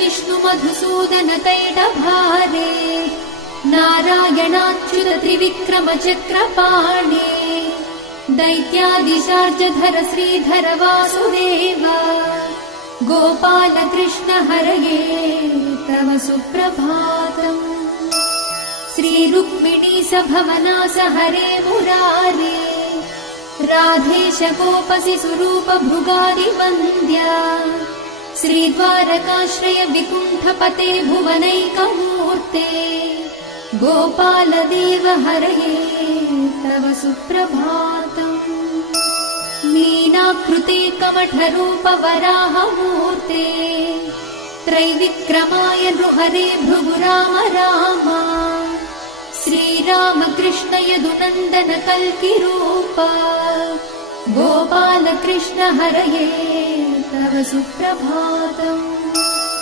विष्णु मधुसूदन कैटभारे नारायणाच्युत त्रिविक्रम चक्रपाणे दैत्यादिशार्जधर श्रीधर वासुदेव गोपाल कृष्ण हरये तव सुप्रभातम्। श्री रुक्मिणी सभवनास हरे मुरारे राधेश गोपसि स्वरूप भृगादिवन्द्या श्रीद्वारकाश्रय विकुण्ठपते भुवनैकमूर्ते गोपाल देव हरये तव सुप्रभातम्। मीनाकृते कमठरूप वराहमूर्ते त्रैविक्रमाय नृहरे भृगु राम राम श्रीराम कृष्ण यदुनन्दन कल्किरूप गोपाल कृष्ण हरये तव सुप्रभातम्।